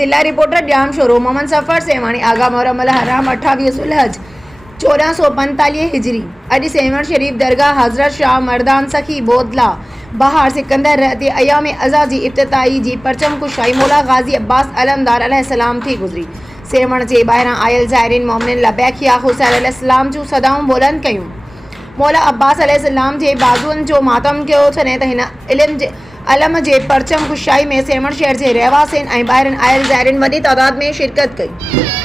जिला reporter dam sorrow Mohammad सफ़र सेवाणी आगा मोहरम हराम 28 सुलहज 1445 हिजरी अॼु सेवण शरीफ दरगाह हज़रत शाह मर्दान सखी बोदला बहार सिकंदर रहती अयाम अज़ा जी इब्तिदाई जी परचम कुशाई मौला गाज़ी अब्बास अलमदार अलैहिस्सलाम थी गुज़री। सेवण जे ॿाहिरां आयल ज़ाइरीन मोमिन लबैकिया हुसैन अलैहिस्सलाम जूं सदाऊं बुलंद कयूं। मौला अब्बास अलैहिस्सलाम जे बाज़ुअनि जो मातम कयो छॾे त हिन अलम जे परचम कुशाई में सेवण शहर जे रहवासियुनि ऐं ॿाहिरिन आयल ज़ाइरीन वॾी तादाद में शिरकत कई।